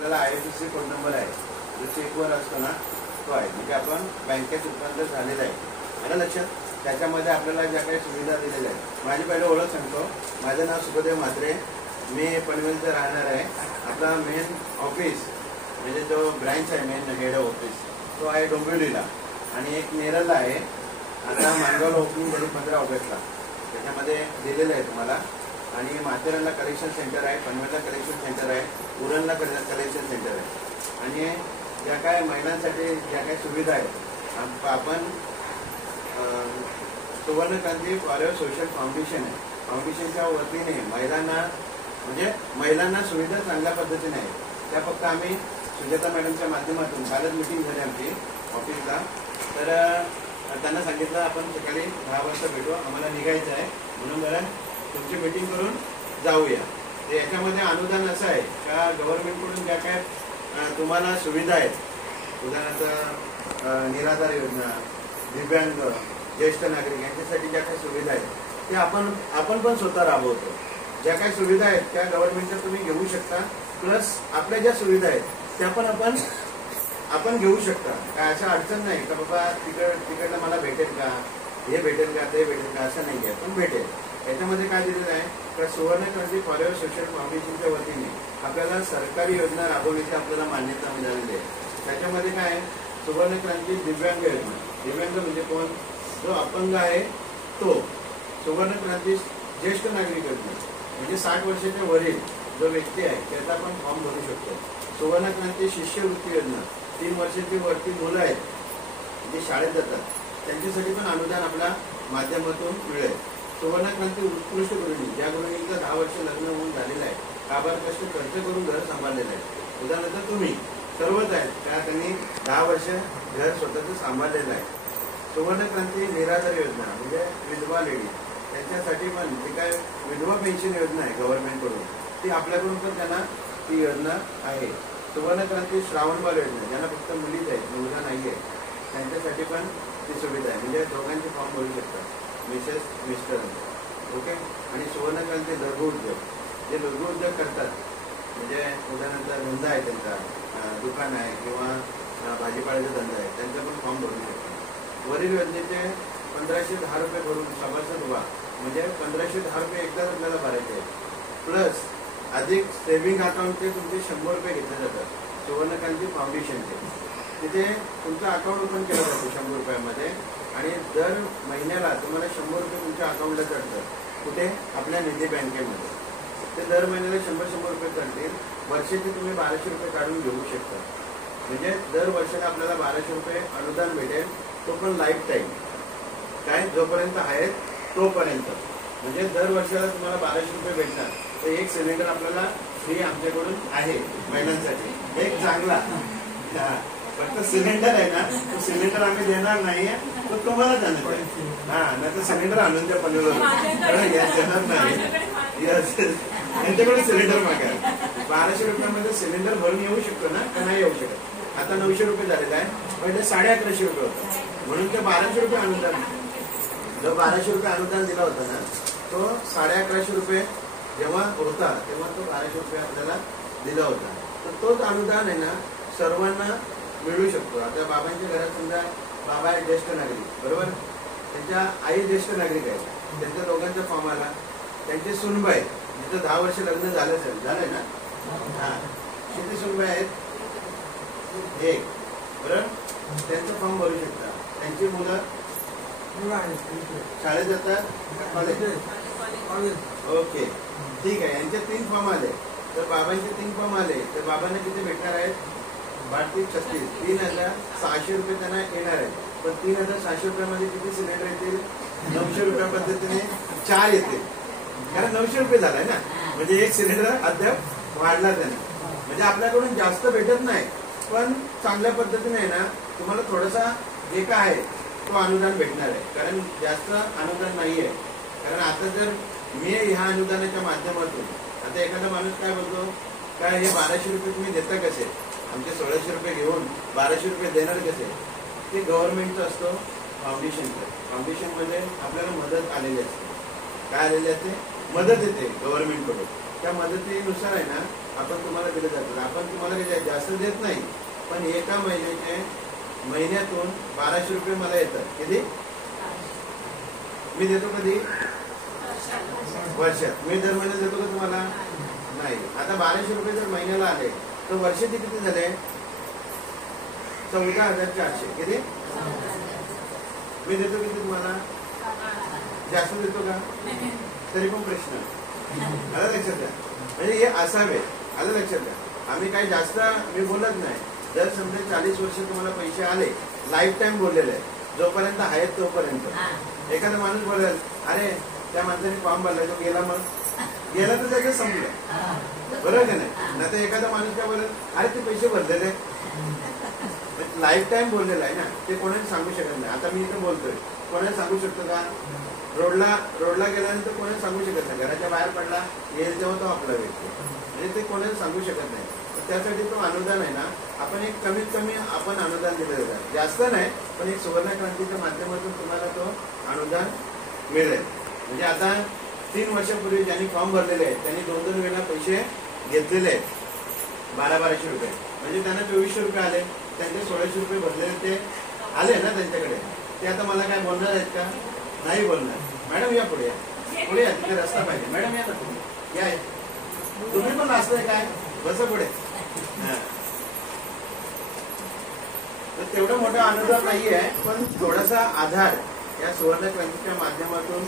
आपल्याला IFSC code number आहे, जो चेकवर असतो ना तो आहे, म्हणजे आपण बँकेत रूपांतर झालेलं आहे. आलं लक्षात? त्याच्यामध्ये आपल्याला ज्या काही सुविधा दिलेल्या आहेत. माझी पहिले ओळख सांगतो. माझं नाव सुखदेव म्हात्रे, मी पनवेलचं राहणार आहे. आपला मेन ऑफिस म्हणजे जो ब्रँच आहे, मेन हेड ऑफिस तो आहे डोंबिवलीला आणि एक नेरळला आहे. आता मानगावला ओपनिंग झाली 15 ऑगस्टला, त्याच्यामध्ये दिलेलं आहे तुम्हाला. आणि माथेरानला कलेक्शन सेंटर आहे, पनवेलला कलेक्शन सेंटर आहे, उरणला कलेक्शन सेंटर आहे. आणि ज्या काय महिलांसाठी ज्या काही सुविधा आहेत, आपण सुवर्णक्रांती फॉर सोशल फाउंडेशन आहे, फाउंडेशनच्या वतीने महिलांना सुविधा चांगल्या पद्धतीने आहे. त्या फक्त आम्ही सुजाता मॅडमच्या माध्यमातून कालच मीटिंग झाली आमची ऑफिसला, तर त्यांना सांगितलं आपण सकाळी 10 वाजता भेटू, आम्हाला निघायचं आहे, म्हणून जरा तुमची मीटिंग करून जाऊया. तर याच्यामध्ये अनुदान असं आहे का गव्हर्नमेंटकडून ज्या काय तुम्हाला सुविधा आहेत, उदाहरणार्थ निराधार योजना, दिव्यांग, ज्येष्ठ नागरिक यांच्यासाठी ज्या काही सुविधा आहेत ते आपण पण स्वतः राबवतो. ज्या काही सुविधा आहेत त्या गव्हर्नमेंटच्या तुम्ही घेऊ शकता, प्लस आपल्या ज्या सुविधा आहेत त्या पण आपण घेऊ शकता. काय असं अडचण नाही का बाबा तिकडनं मला भेटेल का, हे भेटेल का, ते भेटेल का, असं नाही आहे, पण भेटेल. याच्यामध्ये काय दिलेलं आहे तर सुवर्णक्रांती फॉर सोशल फाउंडेशनच्या वतीने आपल्याला सरकारी योजना राबवण्याची आपल्याला मान्यता मिळालेली आहे. त्याच्यामध्ये काय आहे, सुवर्णक्रांती दिव्यांग योजना. दिव्यांग म्हणजे कोण? जो अपंग आहे तो. सुवर्णक्रांती ज्येष्ठ नागरिक योजना म्हणजे 60 वर्षाच्या वरील जो व्यक्ती आहे त्याचा पण फॉर्म भरू शकतो. सुवर्णक्रांती शिष्यवृत्ती योजना, 3 वर्षाची वरती मुलं आहेत जे शाळेत जातात त्यांच्यासाठी पण अनुदान आपल्या माध्यमातून मिळेल. सुवर्णक्रांती उत्कृष्ट गृहिणी, ज्या गृहिणीचं 10 वर्ष लग्न होऊन झालेलं आहे, काबार कष्ट खर्च करून घर सांभाळलेलं आहे. उदाहरणार्थ तुम्ही सर्वच आहेत का त्यांनी 10 वर्ष घर स्वतःचं सांभाळलेलं आहे. सुवर्णक्रांती निराधार योजना म्हणजे विधवा लेडी, त्यांच्यासाठी पण जी काय विधवा पेन्शन योजना आहे गव्हर्नमेंटकडून, ती आपल्याकडून पण त्यांना ती योजना आहे. सुवर्णक्रांती श्रावणबाळ योजना, ज्यांना फक्त मुलीच आहेत, मुलगा नाही आहे, त्यांच्यासाठी पण ती सुविधा आहे. म्हणजे दोघांचे फॉर्म भरू शकतात, मिसेस मिस्टर. ओके. आणि सुवर्णक्रांती लघु उद्योग, जे लघु उद्योग करतात, म्हणजे उदाहरणार्थ धंदा आहे त्यांचा, दुकान आहे किंवा भाजीपाल्याचा धंदा आहे, त्यांचा पण फॉर्म भरू शकतात. वरील योजनेचे 1510 रुपये भरून सभासद व्हा, म्हणजे 1510 रुपये एकदाच आपल्याला भरायचे आहेत. प्लस अधिक सेव्हिंग अकाउंटचे तुमचे 100 रुपये घेतले जातात सुवर्णक्रांती फाउंडेशनचे. तिथे तुमचं अकाउंट ओपन केलं जातं 100 रुपयामध्ये आणि दर महिन्याला तुम्हाला 100 रुपये तुमच्या अकाउंटला चढतात. कुठे? आपल्या निधी बँकेमध्ये. ते दर महिन्याला 100 रुपये चढतील. वर्षाचे तुम्ही 1200 रुपये काढून घेऊ शकता. म्हणजे दर वर्षाला आपल्याला 1200 रुपये अनुदान भेटेल, तो पण लाईफ टाईम, काय जोपर्यंत आहेत तोपर्यंत. म्हणजे दर वर्षाला तुम्हाला 1200 रुपये भेटणार. तर एक सिलेंडर आपल्याला फ्री आमच्याकडून आहे महिलांसाठी, एक चांगला. फक्त सिलेंडर आहे ना, तो सिलेंडर आम्ही देणार नाहीये, तो तुम्हाला जाणार आहे. नाही तर सिलेंडर आणून द्या पनवेलवरून, कारण यात देणार नाही. यांच्याकडे सिलेंडर मागा. 1200 रुपयामध्ये सिलेंडर भरून येऊ शकतो ना, का नाही येऊ शकत? आता 900 रुपये झालेला आहे, पहिले 1150 रुपये होतं, म्हणून ते 1200 रुपये अनुदान. जो 1200 रुपये अनुदान दिला होता ना, तो 1150 रुपये जेव्हा होता तेव्हा तो 1200 रुपये आपल्याला दिला होता. तर तोच अनुदान आहे ना सर्वांना मिळू शकतो. आता बाबांच्या घरात समजा बाबा आहे ज्येष्ठ नागरिक, बरोबर, त्यांच्या आई ज्येष्ठ नागरिक आहे, त्यांच्या दोघांचा फॉर्म आला. त्यांची सुनबाई, जिथं 10 वर्ष लग्न झालंय ना, किती सुनबाई आहेत? एक, बरोबर, त्यांचं फॉर्म भरू शकता. त्यांची मुलं शाळेत जातात, कॉलेज. ओके, ठीक आहे. यांचे 3 फॉर्म आले, तर बाबांचे 3 फॉर्म आले, तर बाबांना किती भेटणार आहेत? 3236, 3600 रुपये त्यांना येणार आहेत. पण 3600 रुपयामध्ये किती सिलेंडर येतील? 900 रुपया पद्धतीने 4 येतील, कारण 900 रुपये झालाय ना, म्हणजे एक सिलेंडर अद्याप वाढला त्यांना. म्हणजे आपल्याकडून जास्त भेटत नाही, पण चांगल्या पद्धतीने आहे ना तुम्हाला थोडासा जे काय आहे तो अनुदान भेटणार आहे. कारण जास्त अनुदान नाहीये. कारण आता जर मी ह्या अनुदानाच्या माध्यमातून, आता एखादा माणूस काय बोलतो, काय हे 1200 रुपये तुम्ही देता कसे? आमचे 1600 रुपये घेऊन 1200 रुपये देणार कसे? ते गव्हर्नमेंटचं असतं, फाउंडेशनचं. फाउंडेशनमध्ये आपल्याला मदत आलेली असते. काय आलेली असते? मदत येते गव्हर्नमेंटकडून. त्या मदतीनुसार आहे ना आपण तुम्हाला दिले जातात. आपण तुम्हाला काही जास्त देत नाही, पण एका महिन्यातून 1200 रुपये मला येतात. किती मी देतो? कधी? वर्षात. मी दर महिन्यात देतो का तुम्हाला? नाही. आता 1200 रुपये जर महिन्याला आले तर वर्षाचे किती झाले? 14,400. किती मी देतो? किती तुम्हाला? जास्त देतो का? तरी पण प्रश्न आला लक्षात द्या. म्हणजे हे असावे. आलं लक्षात द्या. आम्ही काही जास्त मी बोलत नाही. जर समजा 40 वर्ष तुम्हाला पैसे आले, लाईफ टाइम बोललेले आहे, जोपर्यंत आहेत तोपर्यंत. एखादा माणूस बोलेल, अरे त्या माणसाने फॉर्म भरला, तो गेला, मग गेला तर त्याचं संपलं. बरोबर का नाही? ना तर एखादा माणूस काय बोलेल, अरे ते पैसे भरलेले. लाईफ टाइम बोललेला आहे ना, ते कोणाला सांगू शकत नाही. आता मी इथं बोलतोय, कोणाला सांगू शकतो का? रोडला गेल्यानंतर कोणाला सांगू शकत नाही. घराच्या बाहेर पडला, येईल तेव्हा तो आपला व्यक्ती. म्हणजे ते कोणाला सांगू शकत नाही. त्यासाठी तो अनुदान आहे ना, आपण एक कमीत कमी आपण अनुदान दिलं जातं. जास्त नाही, पण एक सुवर्ण क्रांतीच्या माध्यमातून तुम्हाला तो अनुदान मिळेल. म्हणजे आता 3 वर्षापूर्वी ज्यांनी फॉर्म भरलेले आहेत त्यांनी 2-2 वेळा पैसे घेतलेले आहेत. 1200 रुपये. म्हणजे त्यांना 2400 रुपये आले. त्यांचे 1600 रुपये भरलेले ते आले ना त्यांच्याकडे. ते आता मला काय बोलणार आहेत का? नाही बोलणार. मॅडम या पुढे, या पुढे, या. तिथे रस्ता पाहिजे. मॅडम या ना तुम्ही, या. तुम्ही पण असताय काय? बस पुढे. तर तेवढं मोठं अनुदान नाही आहे, पण थोडासा आधार या सुवर्ण क्रांतीच्या माध्यमातून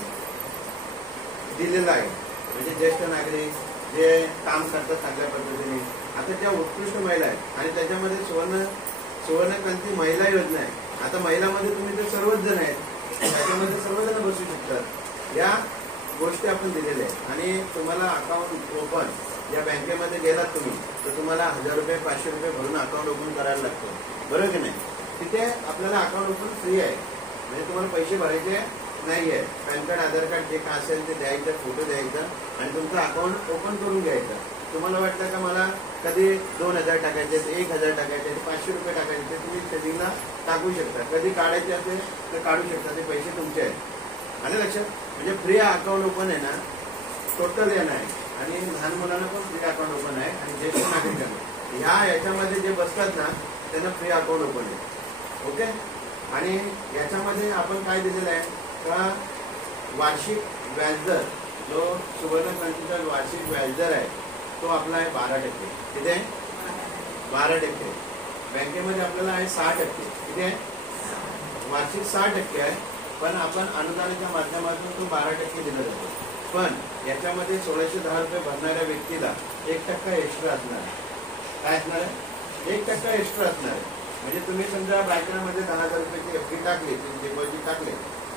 दिलेला आहे. म्हणजे ज्येष्ठ नागरिक जे काम करतात चांगल्या पद्धतीने, आता ज्या उत्कृष्ट महिला आहेत आणि त्याच्यामध्ये सुवर्ण क्रांती महिला योजना आहे. आता महिलांमध्ये तुम्ही तर सर्वच जण आहेत, त्याच्यामध्ये सर्वजण बसू शकतात. या गोष्टी आपण दिलेल्या आहेत. आणि तुम्हाला अकाउंट ओपन या बँकेमध्ये गेलात तुम्ही तर तुम्हाला 1000 रुपये 500 रुपये भरून अकाउंट ओपन करायला लागतं. बरोबर की नाही? तिथे आपल्याला अकाउंट ओपन फ्री आहे. म्हणजे तुम्हाला पैसे भरायचे नाही आहे. पॅन कार्ड, आधार कार्ड जे काय असेल ते द्यायचं, फोटो द्यायचा आणि तुमचं अकाउंट ओपन करून घ्यायचं. तुम्हाला वाटतं का मला कधी 2000 टाकायचे, 1000 टाकायचे, 500 रुपये टाकायचे, तुम्ही सेविंगला टाकू शकता. कधी काढायचे असेल तर काढू शकता. ते पैसे तुमचे आहेत. आले लक्षात? म्हणजे फ्री अकाउंट ओपन आहे ना, टोटल येणं आहे. आणि लहान मुलांना पण फ्री अकाउंट ओपन आहे. आणि ज्येष्ठ नागरिकांना याच्यामध्ये जे बसतात ना त्यांना फ्री अकाउंट ओपन आहे. ओके. आणि याच्यामध्ये आपण काय दिलेलं आहे का? वार्षिक व्याजदर, जो सुवर्ण क्रांतीचा वार्षिक व्याजदर आहे तो आपला आहे 12%. किती आहे? 12%. बँकेमध्ये आपल्याला आहे 6%. किती आहे? वार्षिक 6% आहे. पण आपण अनुदानाच्या माध्यमातून तो 12% दिला जातो. पण याच्यामध्ये 1610 रुपये भरणाऱ्या व्यक्तीला 1% एक्स्ट्रा असणार आहे. काय असणार आहे? 1% एक्स्ट्रा असणार आहे. म्हणजे तुम्ही समजा बँकेमध्ये 10,000 रुपयाची एफडी टाकली, डिपॉझिट टाकले,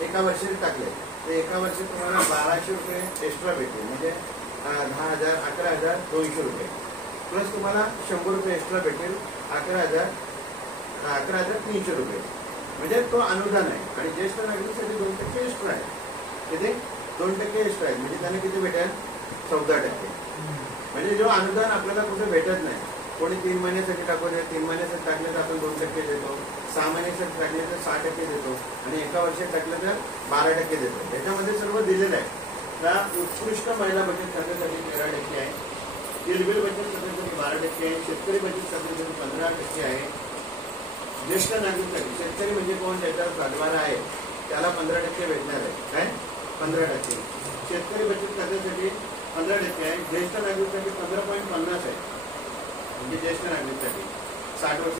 एका वर्षाचे टाकले, तर एका वर्षी तुम्हाला 1200 रुपये एक्स्ट्रा भेटतील. म्हणजे 10,000, 11,200 रुपये. प्लस तुम्हाला 100 रुपये एक्स्ट्रा भेटेल. 11,300 रुपये. म्हणजे तो अनुदान आहे. आणि ज्येष्ठ नागरिकांसाठी 2% एक्स्ट्रा आहे. किती? 2% एक्स्ट्रा आहे. म्हणजे त्यांना किती भेटेल? 14%. म्हणजे जो अनुदान आपल्याला कुठे भेटत नाही. कोणी 3 महिन्यासाठी टाकू दे, 3 महिन्यासाठी टाकले तर आपण 2% देतो, 6 महिन्यासाठी टाकले तर 6% देतो, आणि एका वर्षात टाकलं तर 12% देतो. त्याच्यामध्ये सर्व दिलेलं आहे. त्या उत्कृष्ट महिला बचत खात्यासाठी 13% आहे. किरबिल बचत खात्यासाठी 12% आहे. शेतकरी बचत खात्यासाठी 15% आहे. ज्येष्ठ नागरिकांसाठी, शेतकरी म्हणजे कोण? ज्याच्यावर सातबारा आहे त्याला 15% भेटणार आहे. काय? 15%. शेतकरी बचत खात्यासाठी 15% आहे. ज्येष्ठ नागरिकांसाठी 15.50 आहे. म्हणजे ज्येष्ठ नागरिकांसाठी 60 वर्ष